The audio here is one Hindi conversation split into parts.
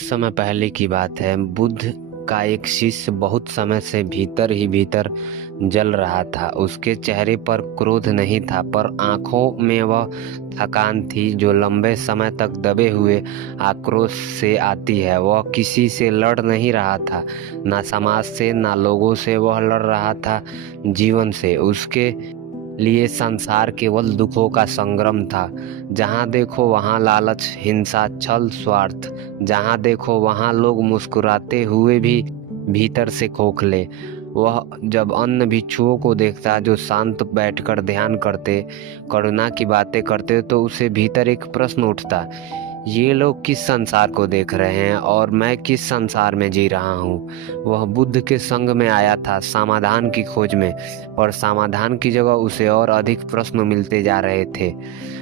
कुछ समय पहले की बात है। बुद्ध का एक शिष्य बहुत समय से भीतर ही भीतर जल रहा था। उसके चेहरे पर क्रोध नहीं था, पर आंखों में वह थकान थी जो लंबे समय तक दबे हुए आक्रोश से आती है। वह किसी से लड़ नहीं रहा था, ना समाज से ना लोगों से। वह लड़ रहा था जीवन से। उसके लिए संसार केवल दुखों का संग्रम था। जहाँ देखो वहाँ लालच, हिंसा, छल, स्वार्थ। जहाँ देखो वहाँ लोग मुस्कुराते हुए भी भीतर से खोखले। वह जब अन्य भिक्षुओं को देखता जो शांत बैठकर ध्यान करते, करुणा की बातें करते, तो उसे भीतर एक प्रश्न उठता, ये लोग किस संसार को देख रहे हैं और मैं किस संसार में जी रहा हूँ। वह बुद्ध के संग में आया था समाधान की खोज में, पर समाधान की जगह उसे और अधिक प्रश्न मिलते जा रहे थे।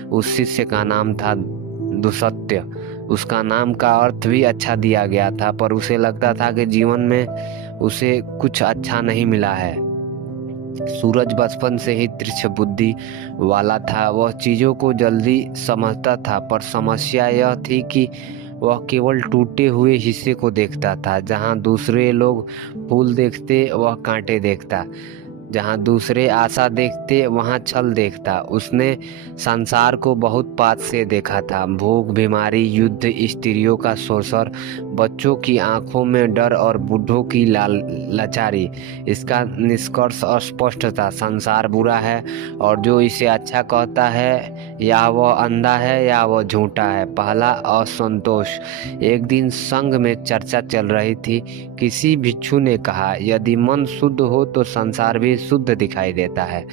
उस शिष्य का नाम था दुसत्य। उसका नाम का अर्थ भी अच्छा दिया गया था, पर उसे लगता था कि जीवन में उसे कुछ अच्छा नहीं मिला है। सूरज बचपन से ही तीक्ष्ण बुद्धि वाला था। वह चीजों को जल्दी समझता था, पर समस्या यह थी कि वह केवल टूटे हुए हिस्से को देखता था। जहाँ दूसरे लोग फूल देखते, वह कांटे देखता। जहाँ दूसरे आशा देखते, वहाँ छल देखता। उसने संसार को बहुत पास से देखा था। भूख, बीमारी, युद्ध, स्त्रियों का शोषण, बच्चों की आंखों में डर और बूढ़ों की लाचारी। इसका निष्कर्ष स्पष्ट था, संसार बुरा है और जो इसे अच्छा कहता है या वह अंधा है या वह झूठा है। पहला असंतोष। एक दिन संघ में चर्चा चल रही थी। किसी भिक्षु ने कहा, यदि मन शुद्ध हो तो संसार भी शुद्ध दिखाई देता है।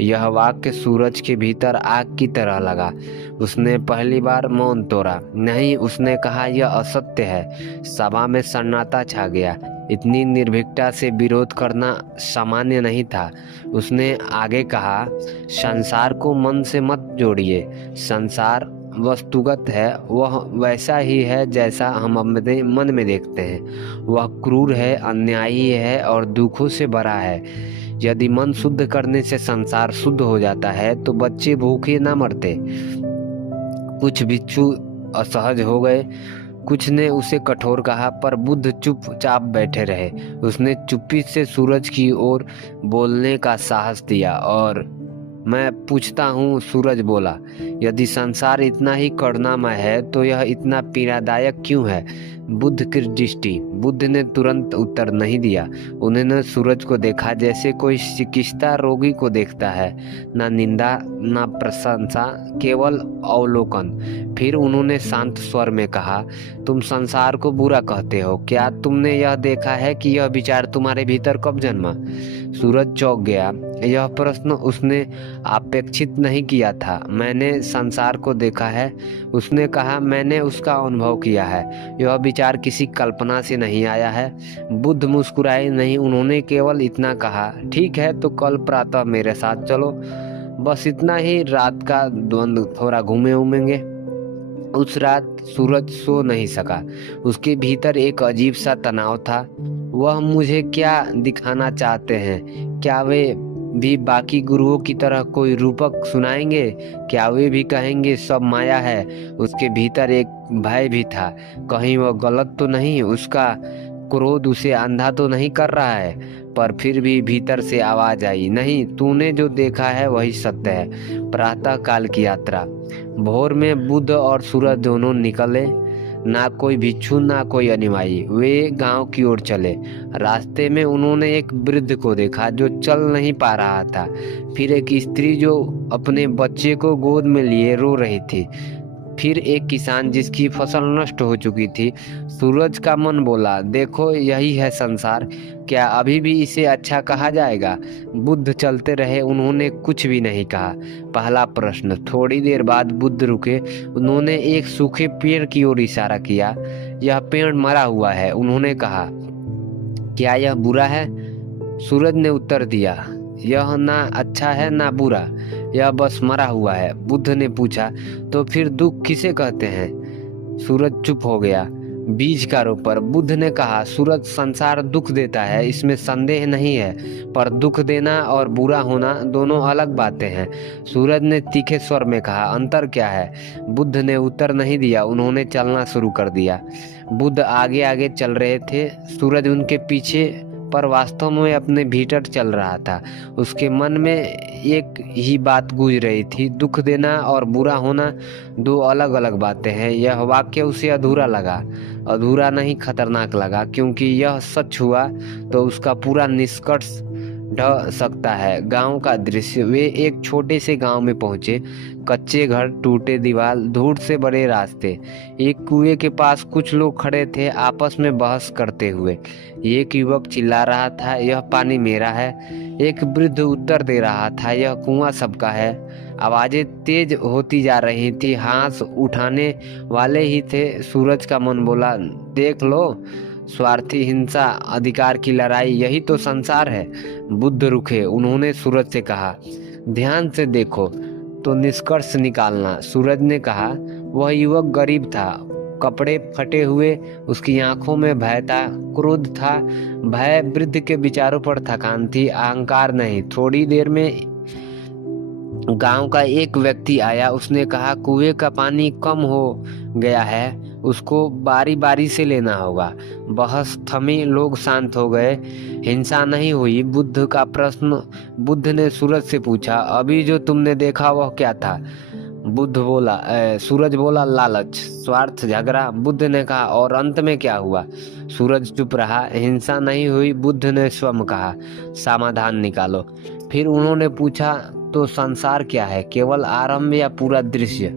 यह वाक्य सूरज के भीतर आग की तरह लगा। उसने पहली बार मौन तोड़ा। नहीं, उसने कहा, यह असत्य है। सभा में सन्नाटा छा गया। इतनी निर्भीकता से विरोध करना सामान्य नहीं था। उसने आगे कहा, संसार को मन से मत जोड़िए। संसार वस्तुगत है, वह वैसा ही है जैसा हम अपने मन में देखते हैं। वह क्रूर है, अन्यायी है और दुखों से भरा है। यदि मन शुद्ध करने से संसार शुद्ध हो जाता है तो बच्चे भूखे ना मरते। कुछ भिक्षु असहज हो गए। कुछ ने उसे कठोर कहा, पर बुद्ध चुपचाप बैठे रहे। उसने चुप्पी से सूरज की ओर बोलने का साहस दिया। और मैं पूछता हूँ, सूरज बोला, यदि संसार इतना ही करुणामय है तो यह इतना पीड़ादायक क्यों है। बुद्ध की दृष्टि। बुद्ध ने तुरंत उत्तर नहीं दिया। उन्होंने सूरज को देखा जैसे कोई चिकित्सा रोगी को देखता है, ना निंदा ना प्रशंसा, केवल अवलोकन। फिर उन्होंने शांत स्वर में कहा, तुम संसार को बुरा कहते हो, क्या तुमने यह देखा है कि यह विचार तुम्हारे भीतर कब जन्मा। सूरज चौंक गया। यह प्रश्न उसने अपेक्षित नहीं किया था। मैंने संसार को देखा है, उसने कहा, मैंने उसका अनुभव किया है। यह विचार किसी कल्पना से नहीं आया है। बुद्ध मुस्कुराए नहीं, उन्होंने केवल इतना कहा, ठीक है तो कल प्रातः मेरे साथ चलो। बस इतना ही। रात का द्वंद्व, थोड़ा घूमे उमेंगे। उस रात सूरज सो नहीं सका। उसके भीतर एक अजीब सा तनाव था। वह मुझे क्या दिखाना चाहते हैं? क्या वे भी बाकी गुरुओं की तरह कोई रूपक सुनाएंगे? क्या वे भी कहेंगे सब माया है? उसके भीतर एक भय भी था, कहीं वह गलत तो नहीं, उसका क्रोध उसे अंधा तो नहीं कर रहा है। पर फिर भी भीतर से आवाज आई, नहीं, तूने जो देखा है वही सत्य है। प्रातः काल की यात्रा। भोर में बुद्ध और सूरज दोनों निकले। ना कोई भिक्षु ना कोई अनुयायी। वे गांव की ओर चले। रास्ते में उन्होंने एक वृद्ध को देखा जो चल नहीं पा रहा था। फिर एक स्त्री जो अपने बच्चे को गोद में लिए रो रही थी। फिर एक किसान जिसकी फसल नष्ट हो चुकी थी। सूरज का मन बोला, देखो यही है संसार, क्या अभी भी इसे अच्छा कहा जाएगा? बुद्ध चलते रहे, उन्होंने कुछ भी नहीं कहा। पहला प्रश्न। थोड़ी देर बाद बुद्ध रुके। उन्होंने एक सूखे पेड़ की ओर इशारा किया। यह पेड़ मरा हुआ है, उन्होंने कहा, क्या यह बुरा है? सूरज ने उत्तर दिया, यह ना अच्छा है ना बुरा, यह बस मरा हुआ है। बुद्ध ने पूछा, तो फिर दुख किसे कहते हैं? सूरज चुप हो गया। बीज का रोपण। बुद्ध ने कहा, सूरज संसार दुख देता है, इसमें संदेह नहीं है, पर दुख देना और बुरा होना दोनों अलग बातें हैं। सूरज ने तीखे स्वर में कहा, अंतर क्या है? बुद्ध ने उत्तर नहीं दिया, उन्होंने चलना शुरू कर दिया। बुद्ध आगे आगे चल रहे थे, सूरज उनके पीछे, पर वास्तव में अपने भीतर चल रहा था। उसके मन में एक ही बात गूंज रही थी, दुख देना और बुरा होना दो अलग अलग बातें हैं। यह वाक्य उसे अधूरा लगा, अधूरा नहीं खतरनाक लगा, क्योंकि यह सच हुआ तो उसका पूरा निष्कर्ष ढह सकता है। गांव का दृश्य। वे एक छोटे से गांव में पहुंचे। कच्चे घर, टूटे दीवार, धूल से बड़े रास्ते। एक कुएं के पास कुछ लोग खड़े थे, आपस में बहस करते हुए। एक युवक चिल्ला रहा था, यह पानी मेरा है। एक वृद्ध उत्तर दे रहा था, यह कुआं सबका है। आवाजें तेज होती जा रही थी, हाथ उठाने वाले ही थे। सूरज का मन बोला, देख लो, स्वार्थी हिंसा, अधिकार की लड़ाई, यही तो संसार है। बुद्ध रुके, उन्होंने सूरज से कहा, ध्यान से देखो तो निष्कर्ष निकालना। सूरज ने कहा, वह युवक गरीब था, कपड़े फटे हुए, उसकी आंखों में भय था, क्रोध था। भय वृद्ध के विचारों पर थकान थी, अहंकार नहीं। थोड़ी देर में गांव का एक व्यक्ति आया, उसने कहा, कुएं का पानी कम हो गया है, उसको बारी बारी से लेना होगा। बहस थमी, लोग शांत हो गए, हिंसा नहीं हुई। बुद्ध का प्रश्न। बुद्ध ने सूरज से पूछा, अभी जो तुमने देखा वह क्या था? सूरज बोला, लालच, स्वार्थ, झगड़ा। बुद्ध ने कहा, और अंत में क्या हुआ? सूरज चुप रहा। हिंसा नहीं हुई। बुद्ध ने स्वयं कहा, समाधान निकालो। फिर उन्होंने पूछा, तो संसार क्या है? केवल आरंभ या पूरा दृश्य?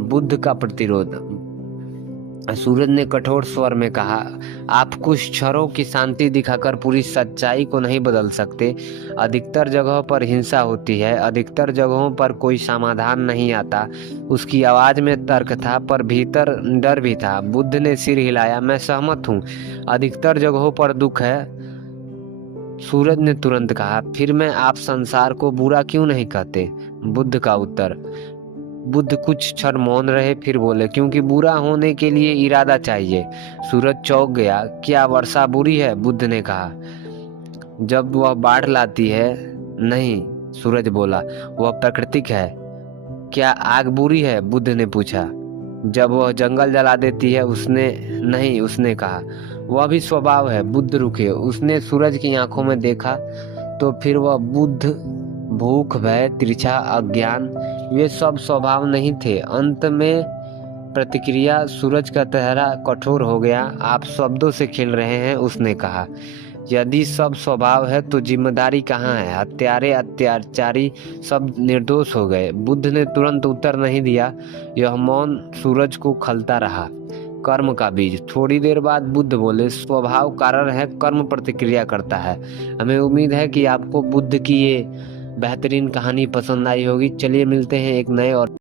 बुद्ध का प्रतिरोध। सूरज ने कठोर स्वर में कहा, आप कुछ क्षणों की शांति दिखाकर पूरी सच्चाई को नहीं बदल सकते। अधिकतर जगहों पर हिंसा होती है, अधिकतर जगहों पर कोई समाधान नहीं आता। उसकी आवाज में तर्क था, पर भीतर डर भी था। बुद्ध ने सिर हिलाया, मैं सहमत हूँ, अधिकतर जगहों पर दुख है। सूरज ने तुरंत कहा, फिर मैं आप संसार को बुरा क्यों नहीं कहते? बुद्ध का उत्तर। बुद्ध कुछ क्षण मौन रहे, फिर बोले, क्योंकि बुरा होने के लिए इरादा चाहिए। सूरज चौंक गया, क्या वर्षा बुरी है? बुद्ध ने कहा, जब वह बाढ़ लाती है। नहीं, सूरज बोला, वह प्राकृतिक है। क्या आग बुरी है? बुद्ध ने पूछा, जब वह जंगल जला देती है। नहीं, उसने कहा, वह भी स्वभाव है। बुद्ध रुके, उसने सूरज की आंखों में देखा, तो फिर वह बुद्ध, भूख, भय, तिरछा, अज्ञान, वे सब स्वभाव नहीं थे। अंत में प्रतिक्रिया। सूरज का चेहरा कठोर हो गया। आप शब्दों से खेल रहे हैं, उसने कहा। यदि सब स्वभाव है तो जिम्मेदारी कहाँ है? हत्यारे, अत्याचारी सब निर्दोष हो गए। बुद्ध ने तुरंत उत्तर नहीं दिया। यह मौन सूरज को खलता रहा। कर्म का बीज। थोड़ी देर बाद बुद्ध बोले, स्वभाव कारण है, कर्म प्रतिक्रिया करता है। हमें उम्मीद है कि आपको बुद्ध की ये बेहतरीन कहानी पसंद आई होगी। चलिए मिलते हैं एक नए और